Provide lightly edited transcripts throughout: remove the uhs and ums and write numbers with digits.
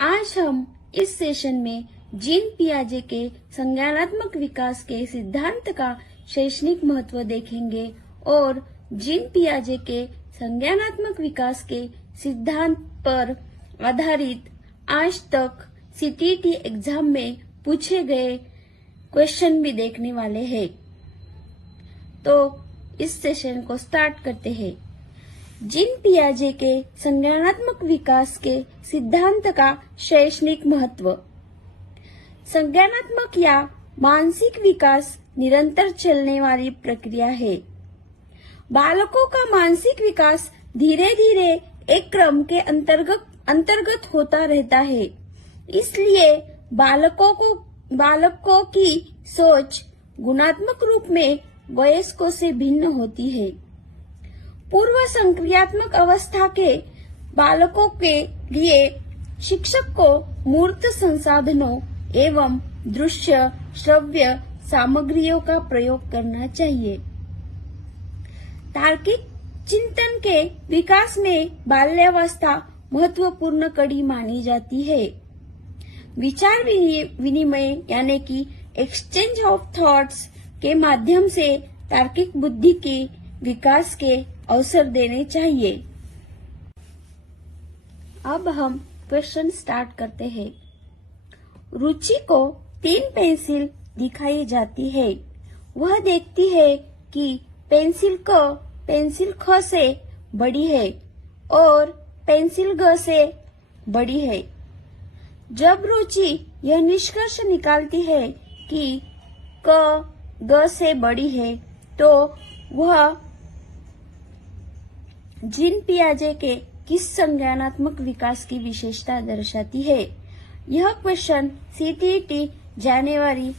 आज हम इस सेशन में जीन पियाजे के संज्ञानात्मक विकास के सिद्धांत का शैक्षणिक महत्व देखेंगे और जीन पियाजे के संज्ञानात्मक विकास के सिद्धांत पर आधारित आज तक सीटीईटी एग्जाम में पूछे गए क्वेश्चन भी देखने वाले हैं। तो इस सेशन को स्टार्ट करते हैं। जीन पियाजे के संज्ञानात्मक विकास के सिद्धांत का शैक्षणिक महत्व। संज्ञानात्मक या मानसिक विकास निरंतर चलने वाली प्रक्रिया है। बालकों का मानसिक विकास धीरे धीरे एक क्रम के अंतर्गत होता रहता है। इसलिए बालकों की सोच गुणात्मक रूप में वयस्कों से भिन्न होती है। पूर्व संक्रियात्मक अवस्था के बालकों के लिए शिक्षक को मूर्त संसाधनों एवं दृश्य श्रव्य सामग्रियों का प्रयोग करना चाहिए। तार्किक चिंतन के विकास में बाल्यावस्था महत्वपूर्ण कड़ी मानी जाती है। विचार विनिमय यानी कि एक्सचेंज ऑफ थॉट्स के माध्यम से तार्किक बुद्धि के विकास के अवसर देने चाहिए। अब हम क्वेश्चन स्टार्ट करते हैं। रुचि को 3 पेंसिल दिखाई जाती है। वह देखती है कि पेंसिल ख से बड़ी है और पेंसिल ग से बड़ी है। जब रुचि यह निष्कर्ष निकालती है कि क ग से बड़ी है तो वह जीन पियाजे के किस संज्ञानात्मक विकास की विशेषता दर्शाती है? यह क्वेश्चन सीटीईटी जनवरी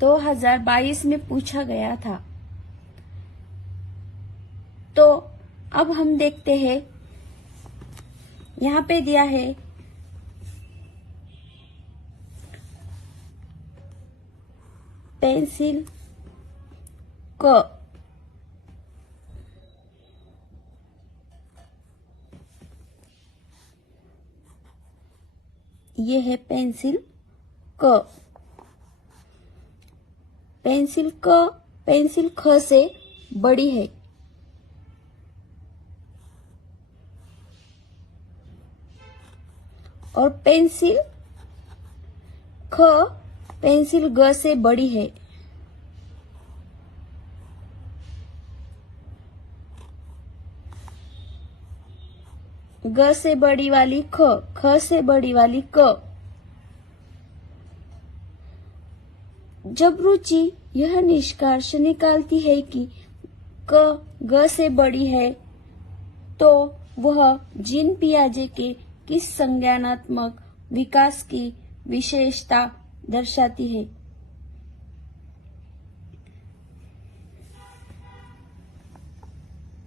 2022 में पूछा गया था। तो अब हम देखते हैं, यहाँ पे दिया है पेंसिल क ये है पेंसिल ख से बड़ी है। और पेंसिल ग से बड़ी है। ग से बड़ी वाली ख से बड़ी वाली क। जब रुचि यह निष्कर्ष निकालती है कि क ग से बड़ी है तो वह जीन पियाजे के किस संज्ञानात्मक विकास की विशेषता दर्शाती है?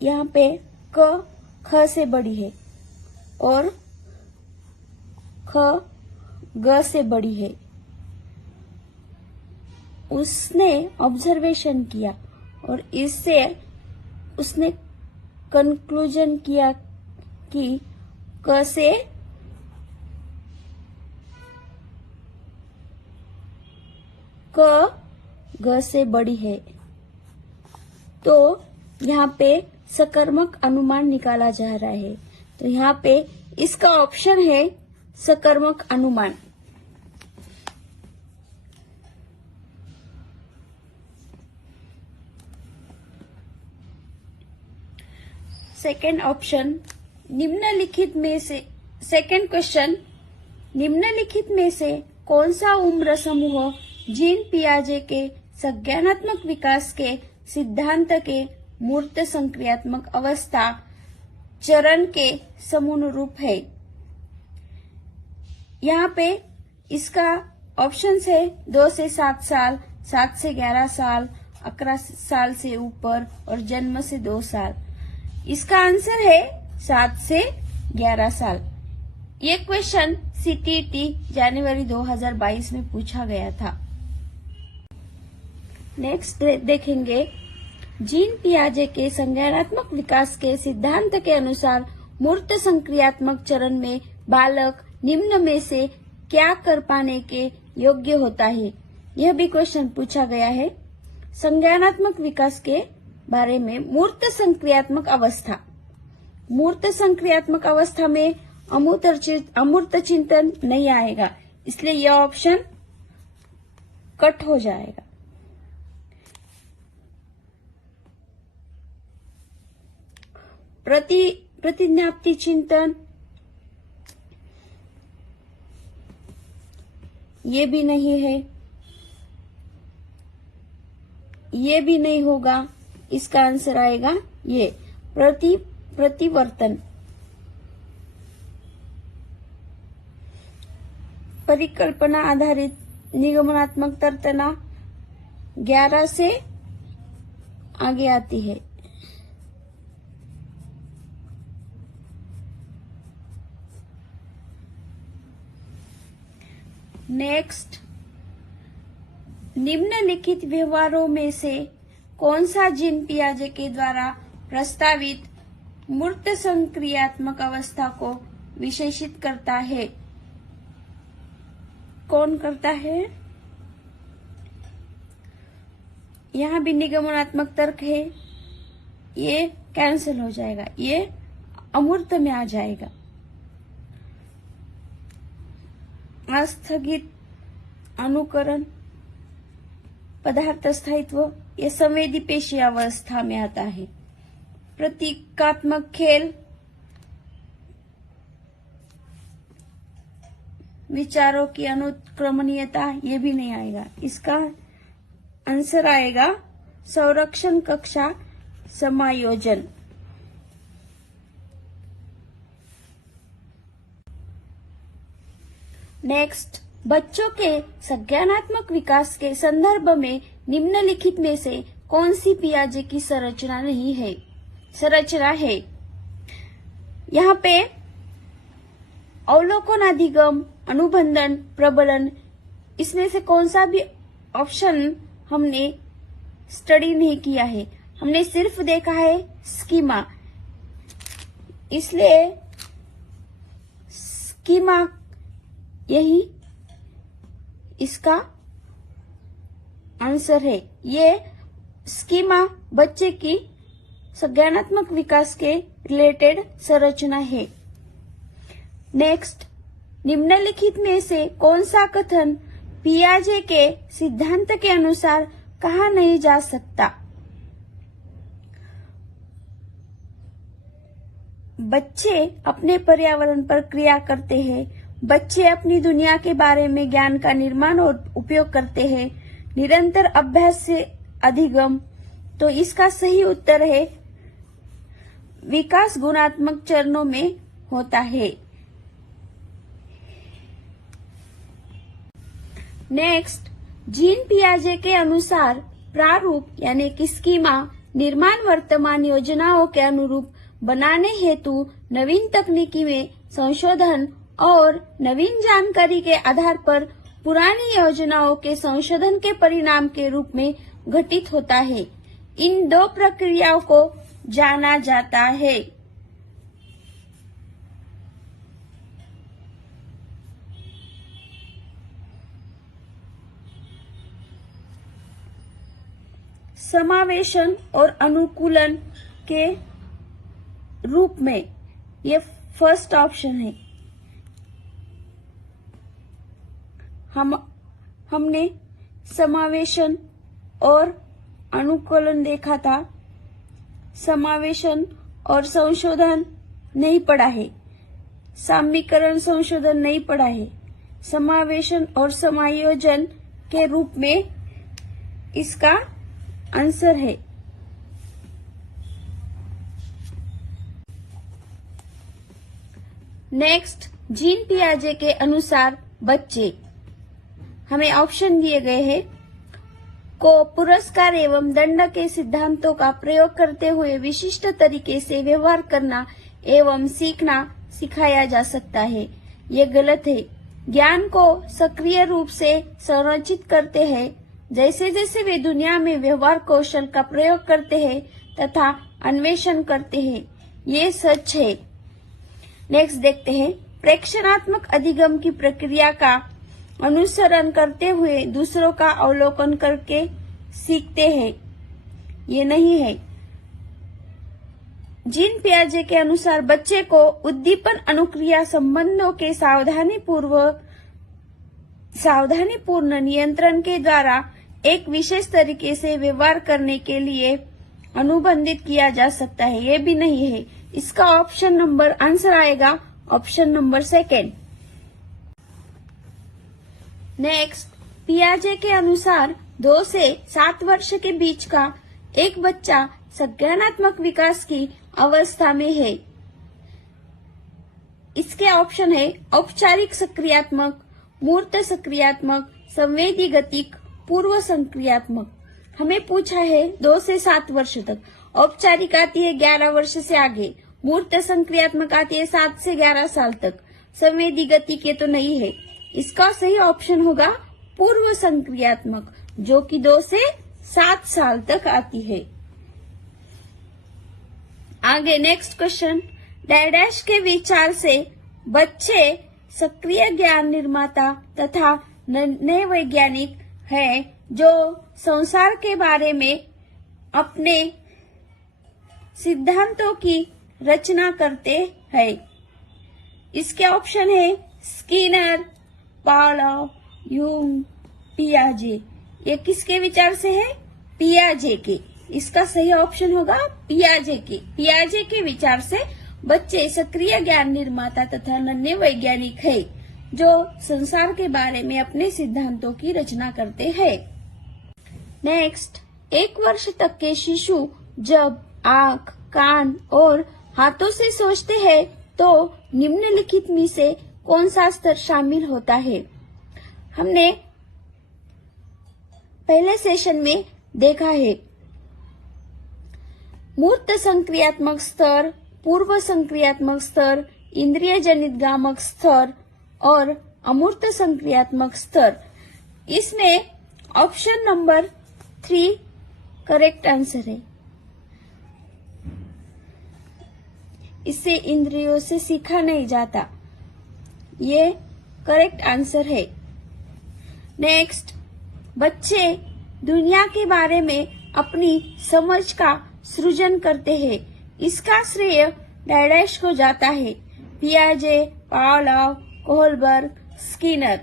यहाँ पे क ख से बड़ी है और ख ग से बड़ी है। उसने ऑब्जर्वेशन किया और इससे उसने कंक्लूजन किया कि क से क ग से बड़ी है। तो यहाँ पे सकर्मक अनुमान निकाला जा रहा है। तो यहाँ पे इसका ऑप्शन है सकर्मक अनुमान। सेकंड ऑप्शन, निम्नलिखित में से सेकंड क्वेश्चन, निम्नलिखित में से कौन सा उम्र समूह जीन पियाजे के संज्ञानात्मक विकास के सिद्धांत के मूर्त संक्रियात्मक अवस्था चरण के समूनुरूप है? यहाँ पे इसका ऑप्शन है 2 से 7 साल, 7 से 11 साल, 11 साल से ऊपर और जन्म से 2 साल। इसका आंसर है 7 से 11 साल। ये क्वेश्चन सीटीईटी जनवरी 2022 में पूछा गया था। नेक्स्ट देखेंगे, जीन पियाजे के संज्ञानात्मक विकास के सिद्धांत के अनुसार मूर्त संक्रियात्मक चरण में बालक निम्न में से क्या कर पाने के योग्य होता है? यह भी क्वेश्चन पूछा गया है। संज्ञानात्मक विकास के बारे में मूर्त संक्रियात्मक अवस्था। मूर्त संक्रियात्मक अवस्था में अमूर्त चिंतन नहीं आएगा, इसलिए यह ऑप्शन कट हो जाएगा। प्रतिज्ञाप्ति चिंतन, ये भी नहीं है, ये भी नहीं होगा। इसका आंसर आएगा ये प्रतिवर्तन। परिकल्पना आधारित निगमनात्मक तर्कना 11 से आगे आती है। नेक्स्ट, निम्नलिखित व्यवहारों में से कौन सा जीन पियाजे के द्वारा प्रस्तावित मूर्त संक्रियात्मक अवस्था को विशेषित करता है? कौन करता है? यहाँ भी निगमनात्मक तर्क है, ये कैंसिल हो जाएगा, ये अमूर्त में आ जाएगा। अस्थगित अनुकरण, पदार्थ स्थायित्व, ये संवेदी पेशी अवस्था में आता है। प्रतीकात्मक खेल, विचारों की अनुक्रमणीयता, ये भी नहीं आएगा। इसका आंसर आएगा संरक्षण कक्षा समायोजन। नेक्स्ट, बच्चों के संज्ञानात्मक विकास के संदर्भ में निम्नलिखित में से कौन सी पियाजे की संरचना नहीं है? संरचना है। यहाँ पे अवलोकनाधिगम, अनुबंधन, प्रबलन, इसमें से कौन सा भी ऑप्शन हमने स्टडी नहीं किया है, हमने सिर्फ देखा है स्कीमा, इसलिए स्कीमा यही इसका आंसर है। ये स्कीमा बच्चे की संज्ञानात्मक विकास के रिलेटेड संरचना है। नेक्स्ट, निम्नलिखित में से कौन सा कथन पियाजे के सिद्धांत के अनुसार कहा नहीं जा सकता? बच्चे अपने पर्यावरण पर क्रिया करते हैं, बच्चे अपनी दुनिया के बारे में ज्ञान का निर्माण और उपयोग करते हैं, निरंतर अभ्यास से अधिगम। तो इसका सही उत्तर है विकास गुणात्मक चरणों में होता है। नेक्स्ट, जीन पियाजे के अनुसार प्रारूप यानी कि स्कीमा निर्माण वर्तमान योजनाओं के अनुरूप बनाने हेतु नवीन तकनीकी में संशोधन और नवीन जानकारी के आधार पर पुरानी योजनाओं के संशोधन के परिणाम के रूप में घटित होता है। इन दो प्रक्रियाओं को जाना जाता है। समावेशन और अनुकूलन के रूप में ये फर्स्ट ऑप्शन है। हमने समावेशन और अनुकूलन देखा था, समावेशन और संशोधन नहीं पढ़ा है, सामीकरण संशोधन नहीं पढ़ा है, समावेशन और समायोजन के रूप में इसका आंसर है। नेक्स्ट, जीन पियाजे के अनुसार बच्चे, हमें ऑप्शन दिए गए हैं, को पुरस्कार एवं दंड के सिद्धांतों का प्रयोग करते हुए विशिष्ट तरीके से व्यवहार करना एवं सीखना सिखाया जा सकता है। ये गलत है। ज्ञान को सक्रिय रूप से संरचित करते हैं। जैसे जैसे वे दुनिया में व्यवहार कौशल का प्रयोग करते हैं तथा अन्वेषण करते हैं, ये सच है। नेक्स्ट देखते हैं, प्रेक्षणात्मक अधिगम की प्रक्रिया का अनुसरण करते हुए दूसरों का अवलोकन करके सीखते हैं। ये नहीं है। जीन पियाजे के अनुसार बच्चे को उद्दीपन अनुक्रिया संबंधों के सावधानीपूर्ण नियंत्रण के द्वारा एक विशेष तरीके से व्यवहार करने के लिए अनुबंधित किया जा सकता है। ये भी नहीं है। इसका ऑप्शन नंबर आंसर आएगा ऑप्शन नंबर 2। नेक्स्ट, पियाजे के अनुसार 2 से 7 वर्ष के बीच का एक बच्चा संज्ञानात्मक विकास की अवस्था में है। इसके ऑप्शन है औपचारिक सक्रियात्मक, मूर्त सक्रियात्मक, संवेदी गतिक, पूर्व सक्रियात्मक। हमें पूछा है 2 से 7 वर्ष तक। औपचारिक आती है 11 वर्ष से आगे, मूर्त सक्रियात्मक आती है 7 से 11 साल तक, संवेदी गतिक ये तो नहीं है। इसका सही ऑप्शन होगा पूर्व सक्रियात्मक, जो कि 2 से 7 साल तक आती है। आगे नेक्स्ट क्वेश्चन, डैश के विचार से बच्चे सक्रिय ज्ञान निर्माता तथा निर्णय वैज्ञानिक है जो संसार के बारे में अपने सिद्धांतों की रचना करते हैं। इसके ऑप्शन है स्किनर, पावलोव, यूंग, पियाजे। ये किसके विचार से है? पियाजे के। इसका सही ऑप्शन होगा पियाजे के। पियाजे के विचार से बच्चे सक्रिय ज्ञान निर्माता तथा निर्णय वैज्ञानिक है जो संसार के बारे में अपने सिद्धांतों की रचना करते हैं। नेक्स्ट, 1 वर्ष तक के शिशु जब आँख, कान और हाथों से सोचते हैं तो निम्नलिखित में से कौन सा स्तर शामिल होता है? हमने पहले सेशन में देखा है मूर्त संक्रियात्मक स्तर, पूर्व संक्रियात्मक स्तर, इंद्रिय जनित गामक स्तर और अमूर्त संक्रियात्मक स्तर। इसमें ऑप्शन नंबर 3 करेक्ट आंसर है। इससे इंद्रियों से सीखा नहीं जाता, ये करेक्ट आंसर है। नेक्स्ट, बच्चे दुनिया के बारे में अपनी समझ का सृजन करते हैं। इसका श्रेय डैश को जाता है, पियाजे, पावलोव, कोहलबर्ग, स्किनर।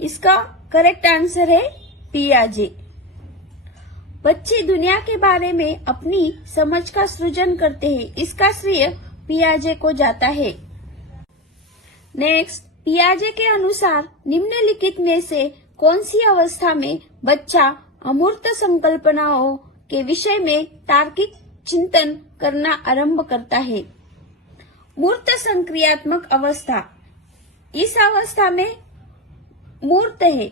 इसका करेक्ट आंसर है पियाजे। बच्चे दुनिया के बारे में अपनी समझ का सृजन करते हैं। इसका श्रेय पियाजे को जाता है। नेक्स्ट, पियाजे के अनुसार निम्नलिखित में से कौन सी अवस्था में बच्चा अमूर्त संकल्पनाओं के विषय में तार्किक चिंतन करना आरंभ करता है? मूर्त संक्रियात्मक अवस्था। इस अवस्था में मूर्त है।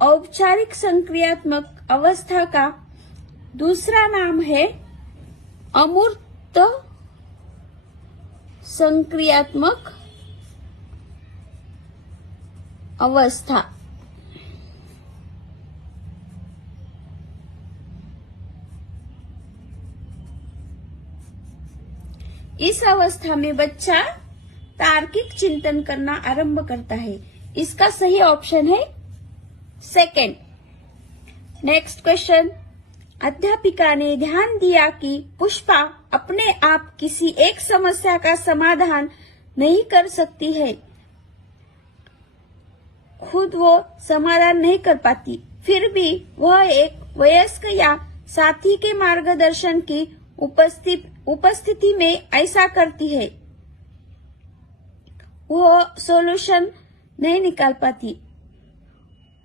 औपचारिक संक्रियात्मक अवस्था का दूसरा नाम है अमूर्त संक्रियात्मक अवस्था। इस अवस्था में बच्चा तार्किक चिंतन करना आरंभ करता है। इसका सही ऑप्शन है 2। नेक्स्ट क्वेश्चन, अध्यापिका ने ध्यान दिया कि पुष्पा अपने आप किसी एक समस्या का समाधान नहीं कर सकती है। खुद वो समाधान नहीं कर पाती, फिर भी वह एक वयस्क या साथी के मार्गदर्शन की उपस्थिति में ऐसा करती है। वह सॉल्यूशन नहीं निकाल पाती,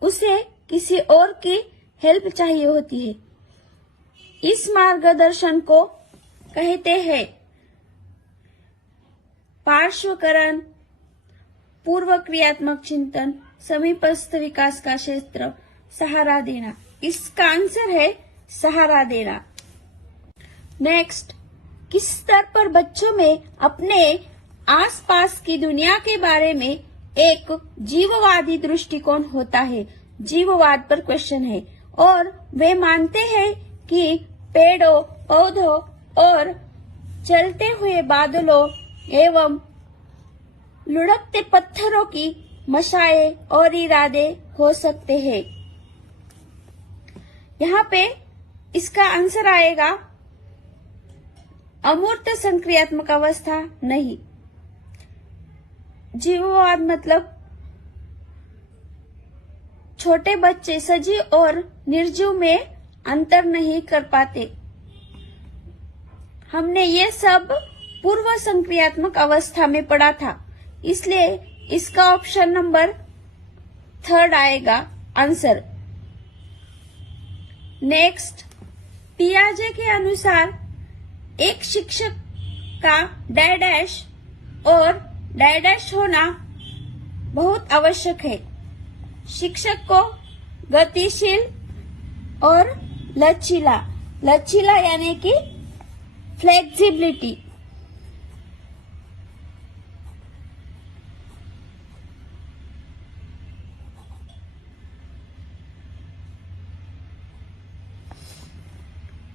उसे किसी और की हेल्प चाहिए होती है। इस मार्गदर्शन को कहते हैं पार्श्वकरण, पूर्व क्रियात्मक चिंतन, समीपस्थ विकास का क्षेत्र, सहारा देना। इसका आंसर है सहारा देना। नेक्स्ट, किस स्तर पर बच्चों में अपने आसपास की दुनिया के बारे में एक जीववादी दृष्टिकोण होता है? जीववाद पर क्वेश्चन है और वे मानते हैं कि पेड़ों, पौधों और चलते हुए बादलों एवं लुढ़कते पत्थरों की मशाए और इरादे हो सकते हैं। यहाँ पे इसका आंसर आएगा अमूर्त संक्रियात्मक अवस्था नहीं। जीववाद मतलब छोटे बच्चे सजीव और निर्जीव में अंतर नहीं कर पाते। हमने ये सब पूर्व संक्रियात्मक अवस्था में पढ़ा था, इसलिए इसका ऑप्शन नंबर 3 आएगा आंसर। नेक्स्ट, पियाजे के अनुसार एक शिक्षक का डैश और डैश होना बहुत आवश्यक है। शिक्षक को गतिशील और लचीला यानी कि फ्लेक्सिबिलिटी।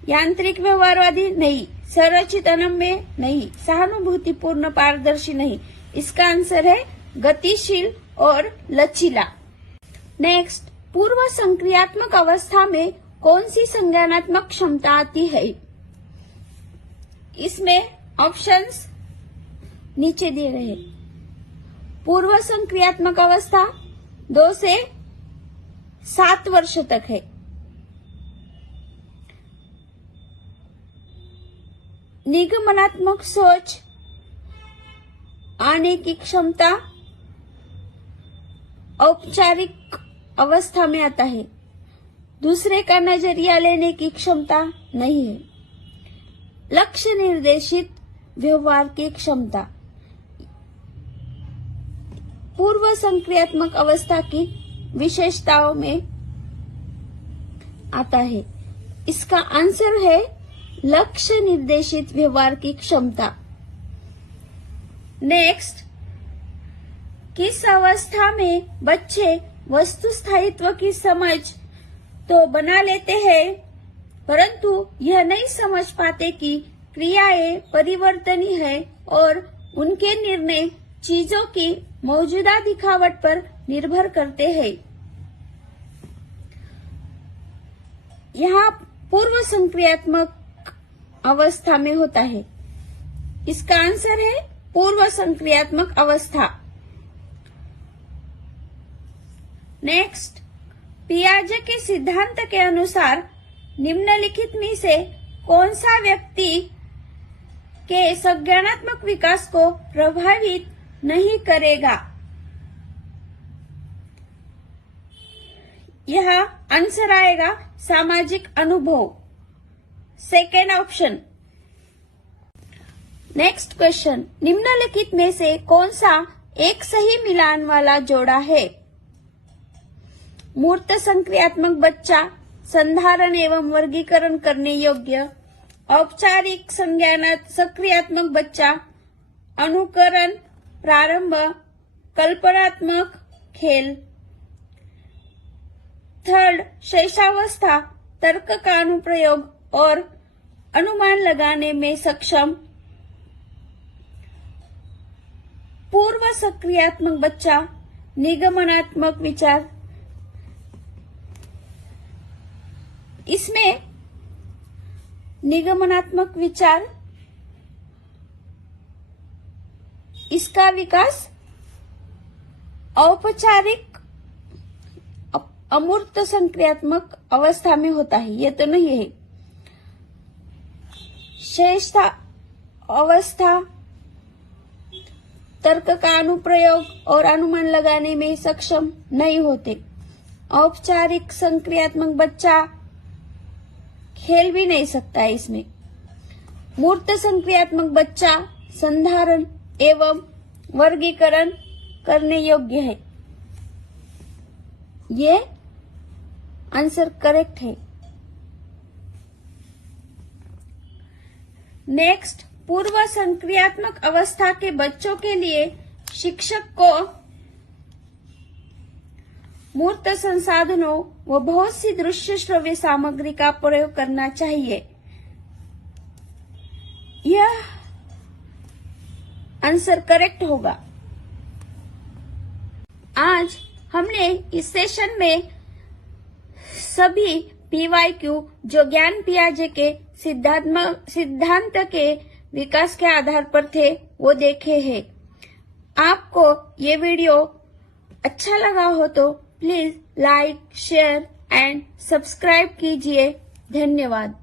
यांत्रिक व्यवहारवादी नहीं, संरचित अनम्य नहीं, सहानुभूतिपूर्ण पारदर्शी नहीं। इसका आंसर है गतिशील और लचीला। नेक्स्ट, पूर्व संक्रियात्मक अवस्था में कौन सी संज्ञानात्मक क्षमता आती है? इसमें ऑप्शंस नीचे दिए गए हैं। पूर्व संक्रियात्मक अवस्था 2 से 7 वर्ष तक है। निगमनात्मक सोच आने की क्षमता औपचारिक अवस्था में आता है। दूसरे का नजरिया लेने की क्षमता नहीं है। लक्ष्य निर्देशित व्यवहार की क्षमता पूर्व संक्रियात्मक अवस्था की विशेषताओं में आता है। इसका आंसर है लक्ष्य निर्देशित व्यवहार की क्षमता। नेक्स्ट, किस अवस्था में बच्चे वस्तु स्थायित्व की समझ तो बना लेते हैं, परंतु यह नहीं समझ पाते कि क्रियाएं परिवर्तनीय है और उनके निर्णय चीजों की मौजूदा दिखावट पर निर्भर करते हैं। यहाँ पूर्व संक्रियात्मक अवस्था में होता है। इसका आंसर है पूर्व संक्रियात्मक अवस्था। नेक्स्ट, पियाजे के सिद्धांत के अनुसार निम्नलिखित में से कौन सा व्यक्ति के संज्ञानात्मक विकास को प्रभावित नहीं करेगा? यह आंसर आएगा सामाजिक अनुभव, सेकेंड ऑप्शन। नेक्स्ट क्वेश्चन, निम्नलिखित में से कौन सा एक सही मिलान वाला जोड़ा है? मूर्त संक्रियात्मक बच्चा, संधारण एवं वर्गीकरण करने योग्य, औपचारिक संज्ञानात्मक सक्रियात्मक बच्चा, अनुकरण, प्रारंभ, कल्पनात्मक खेल। थर्ड, शैशवावस्था, तर्क का अनुप्रयोग और अनुमान लगाने में सक्षम। पूर्व सक्रियात्मक बच्चा, निगमनात्मक विचार। इसमें निगमनात्मक विचार, इसका विकास औपचारिक अमूर्त संक्रियात्मक अवस्था में होता है, ये तो नहीं है। शेष अवस्था तर्क का अनुप्रयोग और अनुमान लगाने में सक्षम नहीं होते। औपचारिक संक्रियात्मक बच्चा खेल भी नहीं सकता है इसमें। मूर्त संक्रियात्मक बच्चा संधारण एवं वर्गीकरण करने योग्य है। ये आंसर करेक्ट है। नेक्स्ट, पूर्व संक्रियात्मक अवस्था के बच्चों के लिए शिक्षक को मूर्त संसाधनों व बहुत सी दृश्य श्रव्य सामग्री का प्रयोग करना चाहिए। यह आंसर करेक्ट होगा। आज हमने इस सेशन में सभी PYQ जो ज्ञान पियाजे के सिद्धांत के विकास के आधार पर थे वो देखे हैं। आपको ये वीडियो अच्छा लगा हो तो please like, share and subscribe कीजिए। धन्यवाद।